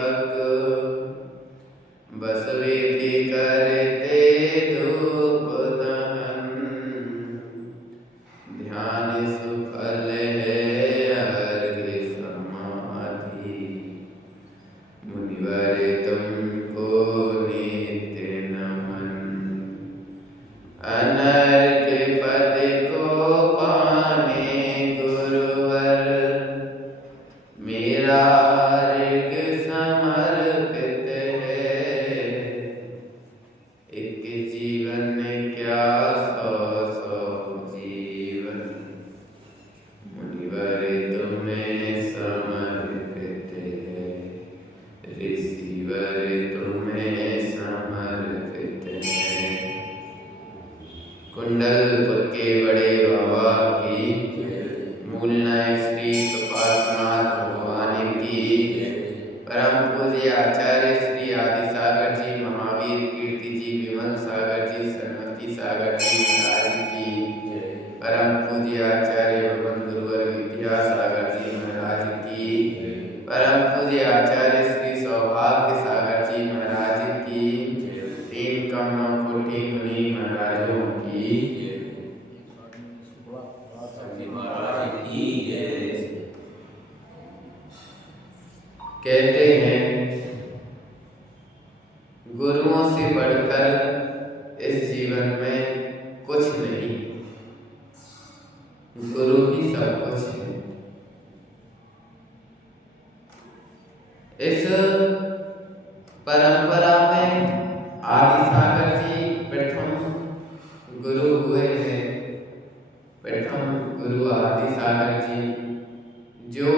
सेवक बस विधि करते धूप दहन, ध्यान सुफल है अर्घ समाधि, मुनिवर तुमको नित्य नमन। अनर्घ पद को पाने गुरुवर, मेरा अर्घ समर्पित है। एक जीवन क्या सौ सौ जीवन, मुनिवर तुम्हें समर्पित है। ऋषिवर तुम्हें समर्पित है। कुंडलपुर के बड़े बाबा की, मूल नायक श्री सुपासनाथ भगवान की, परम पूज्य आचार्य श्री आदि सागर जी, महावीर कीर्ति जी, विमल सागर जी, सन्मति सागर जी महाराज की, परम पूज्य आचार्य भगवान गुरुवर विद्या सागर जी महाराज की, परम पूज्य आचार्य श्री सौभाग्य सागर जी महाराज की, तीन कमलों कोटि मुनि महाराजों की, कहते हैं गुरुओं से बढ़कर इस जीवन में कुछ नहीं, गुरु ही सब कुछ है। इस परंपरा में आदि सागर जी प्रथम गुरु हुए हैं। प्रथम गुरु आदि सागर जी, जो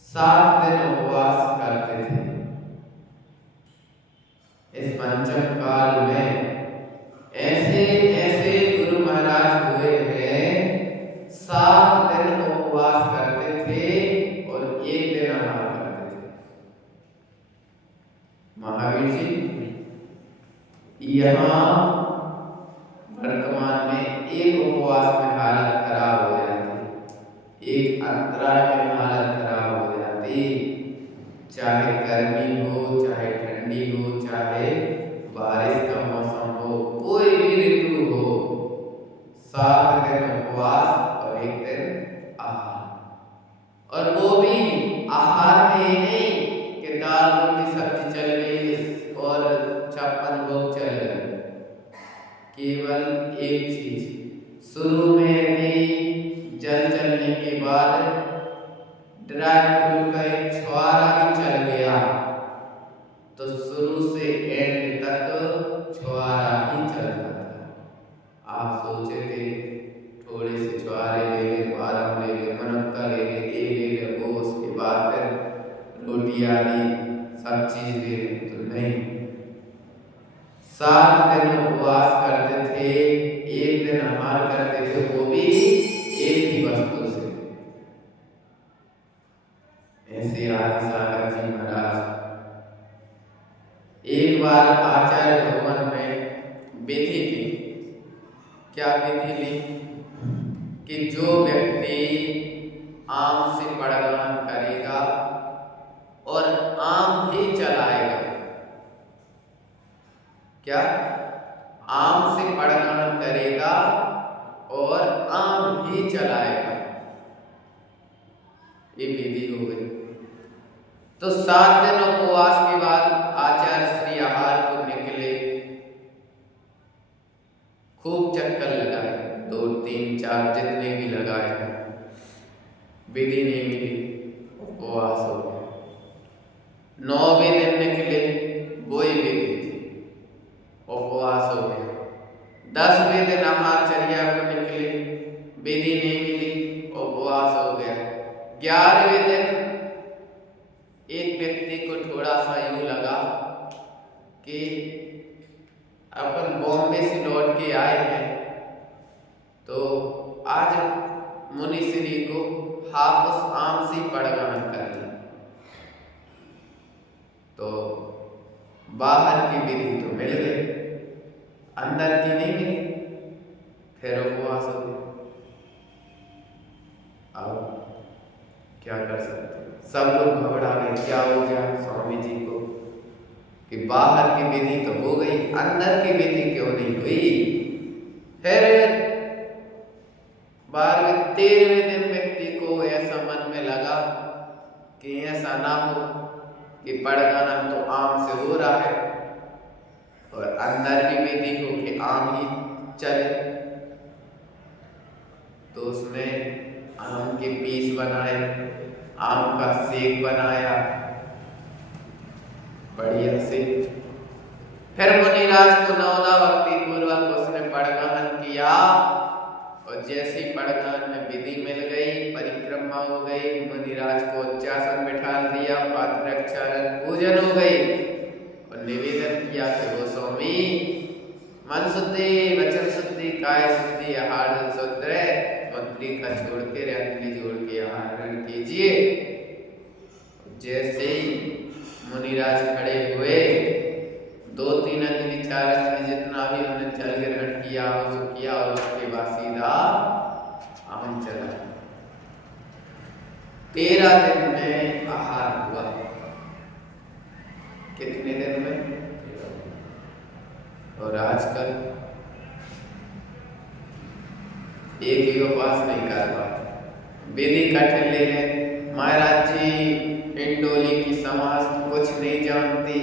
7 दिन उपवास करते थे। इस पंचम काल में ऐसे ऐसे गुरु महाराज हुए हैं, 7 दिन उपवास करते थे और 1 दिन आहार करते थे। महावीर जी यहाँ वर्तमान में एक उपवास में हालत खराब हो जाती, एक अंतराय में हालत खराब हो जाती, चाहे गर्मी हो, चाहे ठंडी हो, चाहे बारिश का मौसम हो, कोई भी ऋतु हो, 7 दिन उपवास और 1 दिन आहार। और वो भी आहार में नहीं कि दाल रोटी सब्जी चल गई और 56 भोग चल गए। केवल एक चीज, शुरू में भी जल चलने के बाद ड्राई फ्रूट का एक छुहारा भी चल गया तो शुरू से एंड तक छुहारा ही चलता था। आप सोचे थे थोड़े से छुहारे ले ले, बारम ले ले, मनक्का ले ले, ये ले ले, वो उसके बाद फिर रोटी आदि सब चीज ले ले, तो नहीं। 7 दिन उपवास करते थे, 1 दिन आहार करते थे, वो भी एक ही वस्तु से। ऐसे आदि सागर जी महाराज एक बार आचार्य भवन में विधि ली। क्या विधि ली? कि जो व्यक्ति आम से पड़गान करेगा और आम ही चलाएगा, क्या आम से पड़गान करेगा और आम ही चलाएगा, ये विधि हो गई। तो 7 दिन उपवास के बाद आचार्य श्री आहार को निकले, खूब चक्कर लगाए, 2 3 4 जितने भी लगाए, विधि नहीं मिली, उपवास हो गया। 9वें दिन निकले, वही विधि थी, उपवास हो गया। 10वें दिन आहारचर्या को निकले, विधि नहीं मिली, उपवास हो गया। 11वें दिन एक व्यक्ति को थोड़ा सा यूं लगा कि अपन बॉम्बे से लौट के आए हैं तो आज मुनिश्री को हाफुस आम से पड़गान कर ली। तो बाहर की विधि तो मिल गई, अंदर की नहीं मिली, फिर उपवास हो गया। अब क्या कर सकते, सब लोग घबरा गए, क्या हो गया स्वामी जी को कि बाहर की विधि तो हो गई, अंदर की विधि क्यों नहीं हुई। फिर 12वें-13वें दिन व्यक्ति को ऐसा मन में लगा कि ऐसा ना हो कि पड़गान तो आम से हो रहा है और अंदर की विधि हो कि आम ही चले। तो उसने आम के पीस बनाए, आम का सेक बनाया बढ़िया से। फिर मुनिराज को नवदा भक्ति पूर्वक उसने पड़गान किया और जैसी पड़गान में विधि मिल गई, परिक्रमा हो गई, मुनिराज को उच्चासन बिठा दिया, पात्रक्षालन पूजन हो गई और निवेदन किया कि वो स्वामी मन शुद्धि, वचन शुद्धि, काय शुद्धि, आहार शुद्ध है, मंत्री का छोड़ के अंजलि जोड़ के आहार ग्रहण कीजिए। जैसे ही मुनिराज खड़े हुए, 2-3 अंजलि 4 अंजलि जितना भी हमने जल ग्रहण किया हो किया और उसके बाद सीधा आम चला। 13 दिन में आहार हुआ। कितने दिन में? और आजकल एक ही उपवास नहीं कर पाते, विधि कठिन ले ले। महाराज जी इंडोली की समाज कुछ नहीं जानती,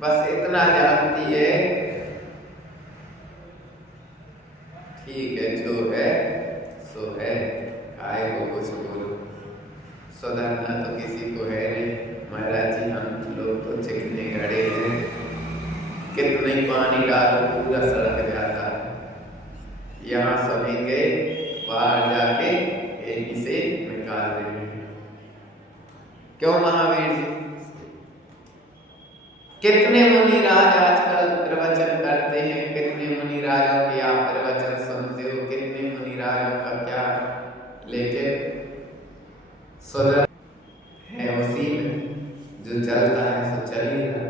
बस इतना जानती है ठीक है जो है सो है, काय को कुछ बोलो, सुधरना तो किसी को है नहीं। महाराज जी हम लोग तो चिकने गड़े हैं, कितने पानी डालो पूरा सड़क जाता है। यहाँ सभी गए, बाहर जाके यहीं से निकाल रहे हैं। क्यों महावीर जी? कितने मुनिराज आजकल प्रवचन करते हैं, कितने मुनिराजों के आप प्रवचन सुनते हो, कितने मुनिराजों का क्या, लेकिन सुधर है उसी में जो चलता है सो चल ही रहा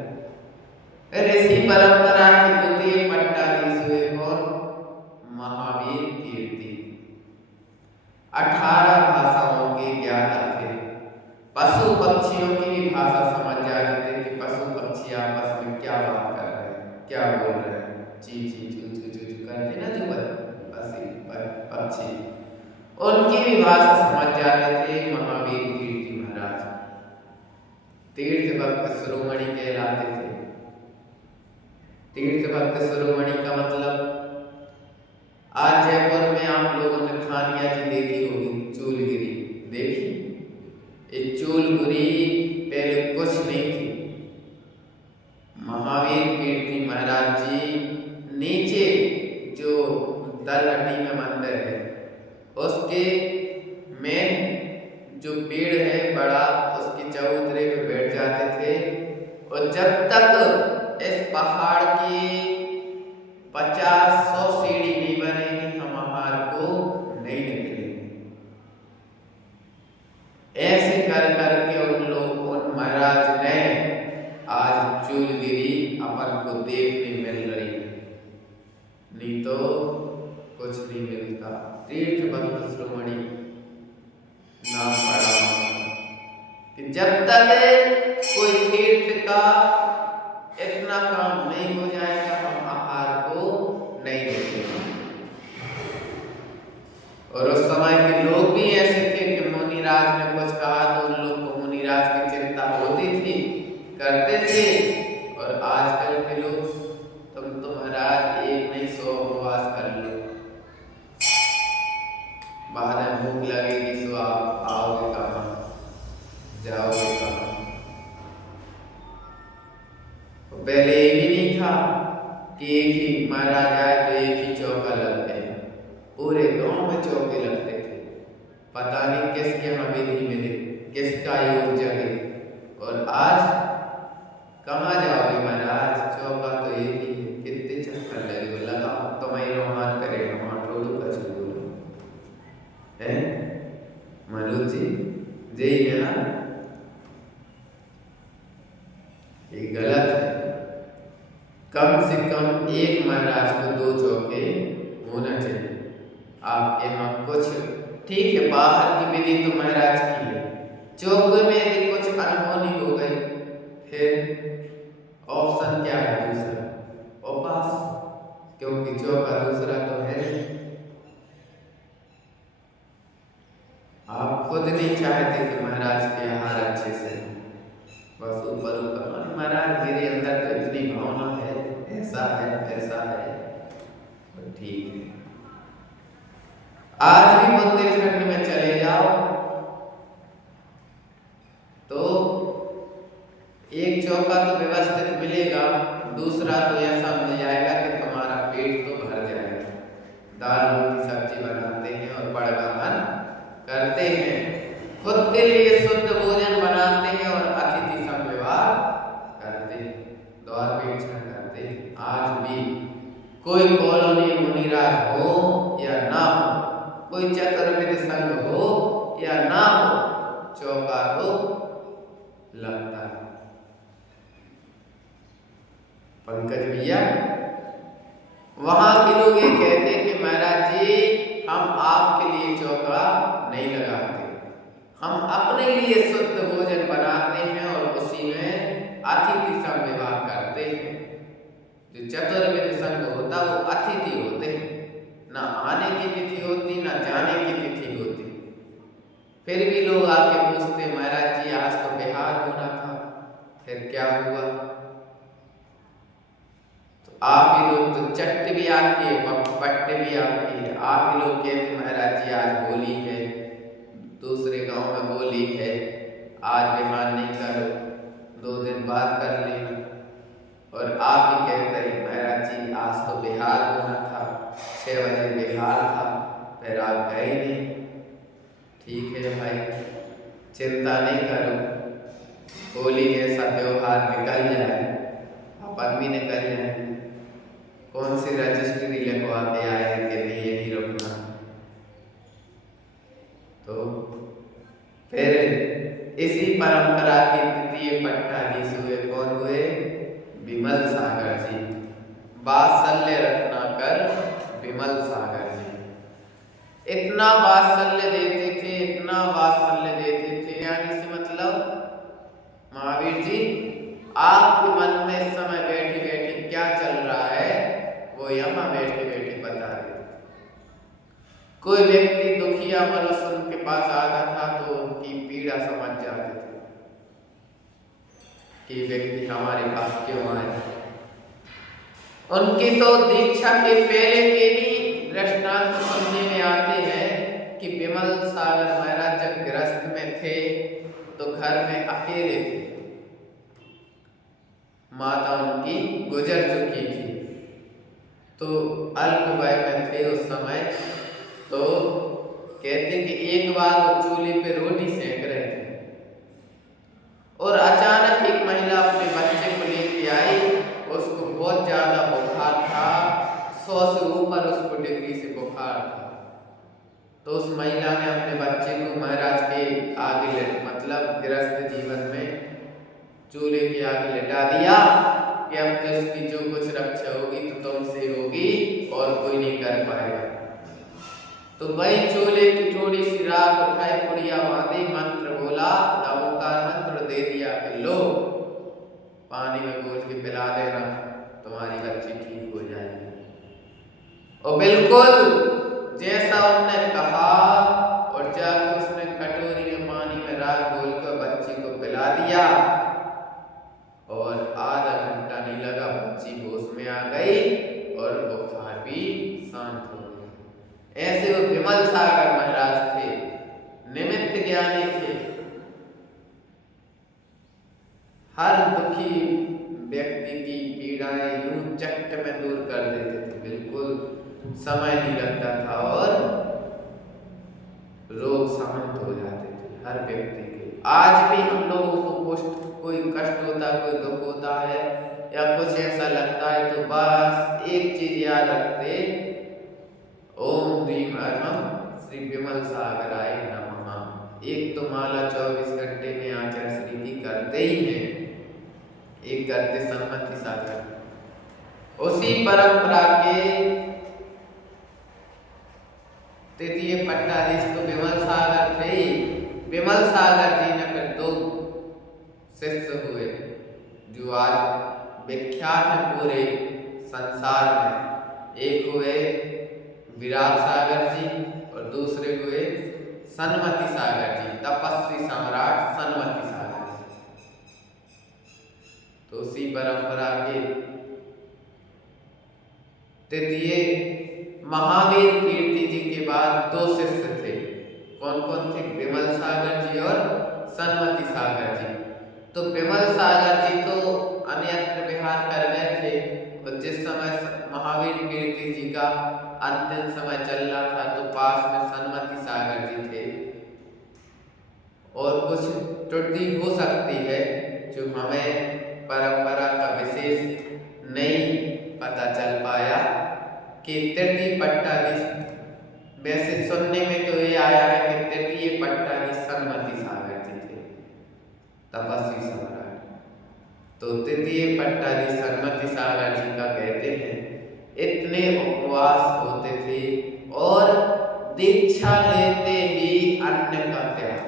है। ऋषि परंपरा की द्वितीय पट्टाधीश हुए कौन? महावीर कीर्ति। 18 भाषाओं के ज्ञाता थे, पशु पक्षियों की भी भाषा समझ जाते थे कि पशु पक्षी आपस में क्या बात कर रहे हैं, क्या बोल रहे हैं, ची ची चू चू चू चू करते ना जो पक्षी, उनकी भी भाषा समझ जाते थे महावीर कीर्ति महाराज। तीर्थ भक्त शिरोमणि कहलाते थे। तीर्थ भक्त शिरोमणि का मतलब, आज जयपुर में आप लोगों ने खानिया जी देखी होगी, चूलगिरी देखी? ये चूलगिरी पहले कुछ नहीं थी। महावीर कीर्ति महाराज जी नीचे जो दलहटी में मंदिर है उसके मेन जो पेड़ है बड़ा, उसके चबूतरे पे बैठ जाते थे और जब तक इस पहाड़ की 50-100 सीढ़ी नहीं बनेगी हम आहार को नहीं निकलेंगे। ऐसे कर करके उन महाराज ने आज चूलगिरी अपन को देखने मिल रही है, नहीं तो कुछ नहीं मिलता। तीर्थ भक्त शिरोमणि नाम पड़ा कि जब तक कोई तीर्थ का इतना काम नहीं हो जाएगा हम आहार को नहीं देखेंगे। और उस समय के लोग भी ऐसे थे कि मुनिराज ने कुछ कहा तो उन लोग को मुनिराज की चिंता होती थी, करते थे। और आजकल के लोग, तुम तो महाराज एक नहीं 100 उपवास कर लो, बाद में भूख लगेगी सो आप आओगे कहाँ, जाओगे कहाँ। पहले ये भी नहीं था कि एक ही महाराज आए तो एक ही चौका लगते हैं, पूरे गांव में चौके लगते थे। पता नहीं किसके यहाँ विधि मिले, किसका योग जगे। और आज कहाँ जाओगे महाराज, चौका तो एक ही है, कितने चक्कर लगे लगा तुम्हारी रोमान करे रोमान रोडू का छोड़ो है मनोज जी, यही है ना? ये गलत है। कम से कम एक महाराज को 2 चौके होना चाहिए। आपके यहाँ कुछ ठीक है, बाहर की विधि तो महाराज की है, चौके में यदि कुछ अनहोनी हो गई, फिर ऑप्शन क्या है दूसरा? उपास, क्योंकि चौका दूसरा तो है नहीं। आप खुद नहीं चाहते कि महाराज के आहार अच्छे से, बस ऊपर ऊपर महाराज मेरे अंदर तो इतनी भावना है, ऐसा है ऐसा है, तो ठीक है। आज भी बुंदेलखंड में चले जाओ तो एक चौका तो व्यवस्थित मिलेगा, दूसरा तो ऐसा मिल जाएगा कि तुम्हारा पेट तो भर जाएगा। दाल रोटी सब्जी बनाते हैं और बड़गमन करते हैं, खुद के लिए शुद्ध भोजन बनाते हैं और अतिथि सम व्यवहार करते हैं, द्वारपेक्षण करते हैं। आज भी कोई कॉलोनी मुनिराज हो या ना हो, कोई चतुर्वेद संघ हो या ना हो, चौका तो लगता है। पंकज भैया, वहां के लोग ये कहते हैं कि महाराज जी हम आपके लिए चौका नहीं लगाते, हम अपने लिए शुद्ध भोजन बनाते हैं और उसी में अतिथि सम व्यवहार करते हैं। जो चतुर्वेद संघ होता वो अतिथि होते हैं, ना आने की तिथि होती ना जाने की तिथि होती, फिर भी लोग आके पूछते महाराज जी आज तो बिहार होना था, फिर क्या हुआ? तो आप ही लोग तो चट्ट भी आपकी है, पट्ट भी आपकी है। आप ही लोग कहते महाराज जी आज होली है, दूसरे गांव में होली है, आज बिहार नहीं करो, 2 दिन बाद कर लेना। और आप ही कहते हैं महाराज जी आज तो बिहार होना था, 6 बजे बिहार था, फिर आप गए नहीं। ठीक है भाई, चिंता नहीं करो, होली जैसा त्योहार निकल जाए, अपन भी निकल जाएंगे। कौन सी रजिस्ट्री लिखवा के आए कि नहीं यही रुकना? तो फिर इसी परंपरा के तृतीय पट्टाधीश हुए, कौन हुए? विमल सागर जी, वात्सल्य रत्नाकर विमल सागर जी। इतना वात्सल्य देते थे, इतना वात्सल्य देते थे, यानी से मतलब महावीर जी आपके मन में इस समय बैठे बैठे क्या चल रहा है वो यहाँ बैठे बैठे बता देते। कोई व्यक्ति दुखिया मनुष्य उनके पास आता था तो उनकी पीड़ा समझ जाते थे कि व्यक्ति हमारे पास क्यों आए। उनकी तो दीक्षा के पहले के भी दृष्टांत सुनने में आते हैं कि विमल सागर महाराज जब गृहस्थ में थे तो घर में अकेले थे, माता उनकी गुजर चुकी थी, तो अल्प वय में थे उस समय। तो कहते कि एक बार वो चूल्हे पे रोटी सेक रहे थे और अचानक एक महिला अपने बच्चे को लेके आई, उसको बहुत ज्यादा बुखार था, 100 से ऊपर उसको डिग्री से बुखार था। तो उस महिला ने अपने बच्चे को महाराज के आगे मतलब गृहस्थ जीवन में चूल्हे के आगे लिटा दिया कि अब तो इसकी जो कुछ रक्षा होगी तो तुमसे होगी और कोई नहीं कर पाएगा। तो वही चूल्हे की थोड़ी सी राख उठाई, पुड़िया बांधी, मंत्र बोला, नमोकार मंत्र दे दिया कि लो पानी में घोल के पिला देना, तुम्हारी बच्ची ठीक हो जाएगी। और बिल्कुल जैसा उन्होंने कहा और जाकर उसने कटोरी में पानी में राख घोल कर बच्ची को पिला दिया और आधा घंटा नहीं लगा बच्ची होश में आ गई और बुखार भी शांत हो गया। ऐसे वो विमल सागर महाराज थे, निमित्त ज्ञानी थे, हर दुखी व्यक्ति की पीड़ाएं यूं चट में दूर कर देते थे, बिल्कुल समय नहीं लगता था और रोग शांत हो जाते थे हर व्यक्ति के। आज भी हम लोगों को कोई कष्ट होता है, कोई दुख होता है या कुछ ऐसा लगता है तो बस एक चीज याद रखते, ओम ह्रीम अहम श्री विमल सागराय नमः। एक तो माला 24 घंटे में आचार्य श्री की करते ही हैं, एक करते सम्मति सागर। उसी परंपरा के तृतीय पट्टाधीश तो विमल सागर थे। विमल सागर जी ने शिष्य हुए जो आज विख्यात है पूरे संसार में। एक हुए विराट सागर जी और दूसरे हुए सनमति सागर जी, तपस्वी सम्राट सनमति सागर जी। तो उसी परंपरा के तृतीय महावीर कीर्ति जी के बाद दो शिष्य थे। कौन कौन थे? विमल सागर जी और सनमति सागर जी। तो विमल सागर जी तो अन्यत्र विहार कर गए थे और जिस समय महावीर कीर्ति जी का अंतिम समय चल रहा था तो पास में सनमति सागर जी थे। और कुछ त्रुटि हो सकती है जो हमें परंपरा का विशेष नहीं पता चल पाया कि तृतीय पट्टाधीश, वैसे सुनने में तो ये आया है कि तृतीय पट्टाधीश सनमति सागर जी थे, तपस्वी सम्राट। तो तृतीय पट्टाधीश सनमति सागर जी का कहते हैं इतने उपवास होते थे और दीक्षा लेते ही अन्न का त्याग।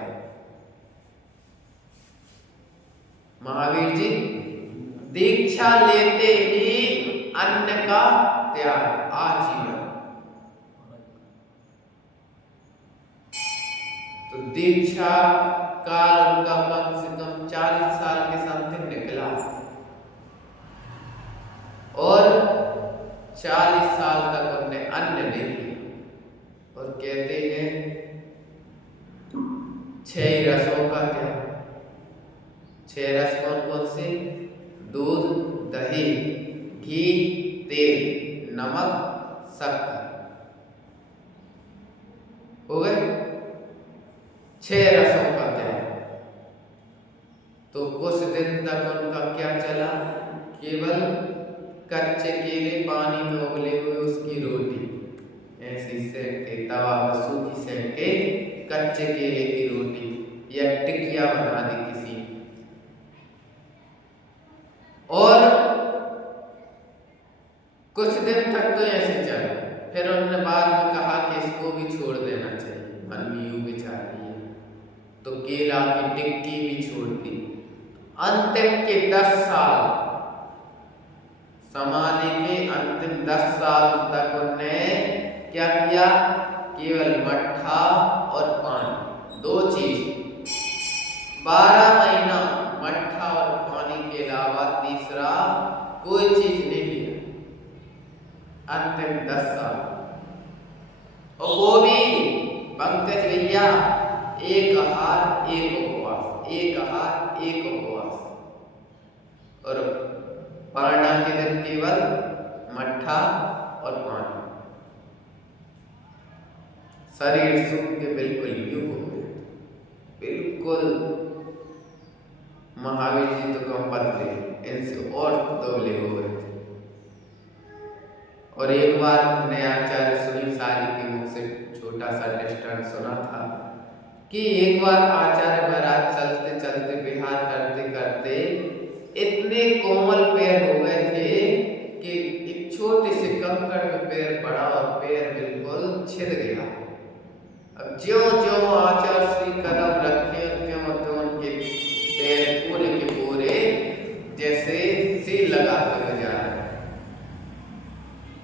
महावीर जी दीक्षा लेते ही अन्न का त्याग, आजीवन। तो दीक्षा काल उनका कम से कम 40 साल के समथिंग निकला और 40 साल तक उन्होंने अन्न नहीं लिया। और कहते हैं 6 रसों का त्याग। 6 रस कौन कौन से? दूध, दही, घी, तेल, नमक, शक्कर। हो गए 6 रसों का त्याग। तो कुछ दिन तक उनका क्या चला? केवल कच्चे केले पानी में उबले हुए उसकी रोटी, ऐसी सेक के तवा पर सूखी सेक के कच्चे केले की रोटी या टिकिया बना दी किसी। और कुछ दिन तक तो ऐसे चला, फिर उन्होंने बाद में कहा कि इसको भी छोड़ देना चाहिए, मन में यूं विचार किया तो केला की टिक्की भी छोड़ दी। अंतिम के 10 साल, समाधि के अंतिम 10 साल तक उन्होंने क्या किया? केवल मट्ठा और पानी, 2 चीज। 12 महीना मट्ठा और पानी के अलावा तीसरा कोई चीज नहीं लिया अंतिम 10 साल। और वो भी पंकज भैया एक आहार एक उपवास, एक आहार एक उपवास। और पारणा के दिन केवल मट्ठा और पानी। शरीर सूख के बिल्कुल यूं हो गए, बिल्कुल। महावीर जी तो कम पतले, इनसे और दुबले हो गए थे। और एक बार हमने आचार्य सुनील सारी के मुख से छोटा सा दृष्टांत सुना था कि एक बार आचार्य महाराज चलते चलते विहार करते करते इतने कोमल पैर हो गए थे कि एक छोटे से कंकड़ में पैर पड़ा और पैर बिल्कुल छिद गया। अब ज्यों-ज्यों आचार्य श्री कदम रखे त्यों-त्यों उनके पैर पूरे के पूरे जैसे सील लगाते हुए जा रहे हैं।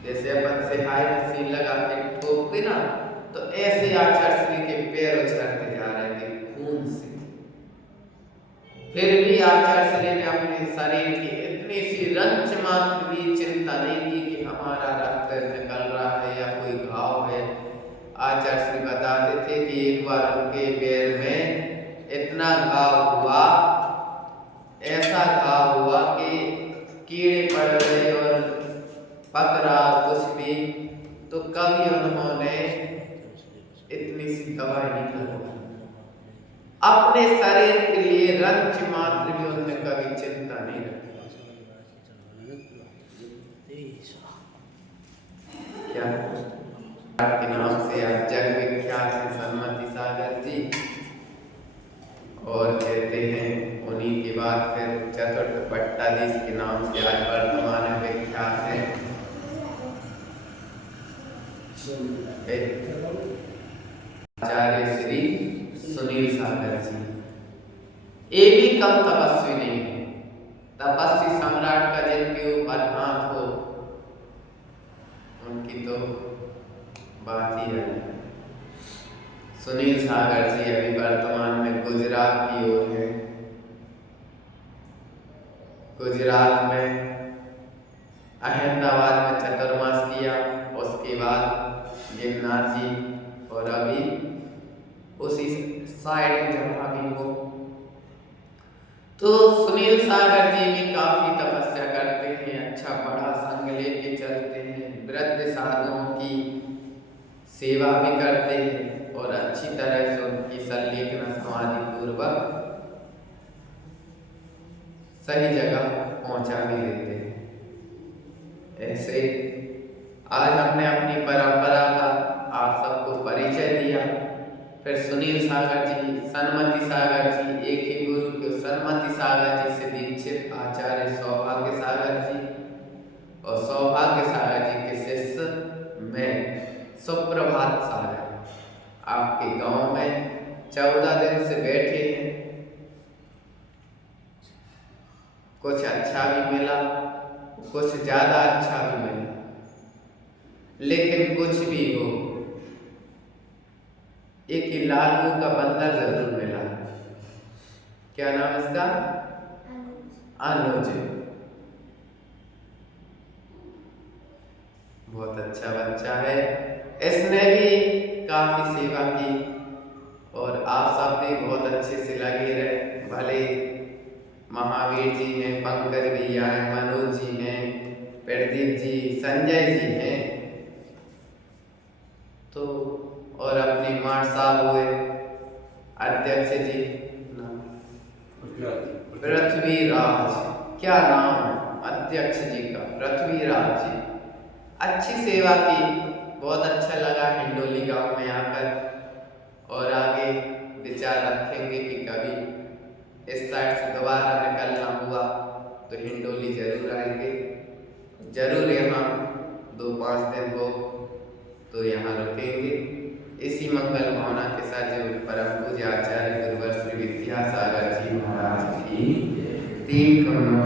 जैसे अपन सिहाई में सील लगा के ठोकते ना, तो ऐसे आचार्य श्री के पैर उछलते जा रहे थे खून से। फिर भी आचार्य श्री ने अपने शरीर की इतनी सी रंच मात्र भी चिंता नहीं की कि हमारा रक्त निकल रहा है या कोई घाव है। आचार्य श्री बताते थे कि एक बार उनके पैर में इतना घाव हुआ, ऐसा घाव हुआ कि कीड़े पड़ गए और पक रहा कुछ भी, तो कभी उन्होंने इतनी सी दवाई नहीं करवाई। अपने शरीर के लिए रंच मात्र भी उन्होंने कभी चिंता नहीं रखी। क्या के नाम से आज जग विख्यात है सनमति सागर जी। और कहते हैं उन्हीं के बाद फिर चतुर्थ पट्टाधीश के नाम से आज वर्तमान में विख्यात है आचार्य श्री सुनील सागर जी। ये भी कम तपस्वी नहीं है। तपस्वी सम्राट का जिनके ऊपर हाथ हो उनकी तो बात ही है। सुनील सागर जी अभी वर्तमान में गुजरात की ओर है। गुजरात में अहमदाबाद में चतुर्मास किया, उसके बाद गिरनार जी, और अभी उसी साइड जहाँ भी हो। तो सुनील सागर जी भी काफी तपस्या करते हैं, अच्छा बड़ा संग लेके चलते हैं, वृद्ध साधुओं की सेवा भी करते हैं और अच्छी तरह से उनकी संलेखना समाधि पूर्वक सही जगह पहुंचा भी देते हैं। ऐसे आज हमने अपनी परंपरा का आप सबको परिचय दिया। फिर सुनील सागर जी, सन्मति सागर जी, एक ही गुरु के सन्मति सागर जी से दीक्षित आचार्य सौभाग्य सागर जी, और सौभाग्य सागर जी के शिष्य मैं सुप्रभात सागर आपके गांव में 14 दिन से बैठे हैं। कुछ अच्छा भी मिला, कुछ ज्यादा अच्छा भी मिला, लेकिन कुछ भी हो एक लालू का बंदर जरूर मिला। क्या नाम इसका? अनुज। बहुत अच्छा बच्चा है, इसने भी काफी सेवा की और आप सब भी बहुत अच्छे से लगे रहे। भले महावीर जी हैं, पंकज भैया हैं, मनोज जी हैं, प्रदीप जी, संजय जी हैं, तो और अपने मार साहब हुए अध्यक्ष जी, पृथ्वीराज, क्या नाम अध्यक्ष जी का, पृथ्वीराज जी। अच्छी सेवा की, बहुत अच्छा लगा हिंडोली गांव में आकर, और आगे विचार रखेंगे कि कभी इस साइड से दोबारा निकलना हुआ तो हिंडोली जरूर आएंगे, जरूर यहाँ 2-5 दिन हो तो यहाँ रुकेंगे। इसी मंगल भावना के साथ जो परम पूज्य आचार्य गुरुवर श्री विद्यासागर जी महाराज की 3 करोड़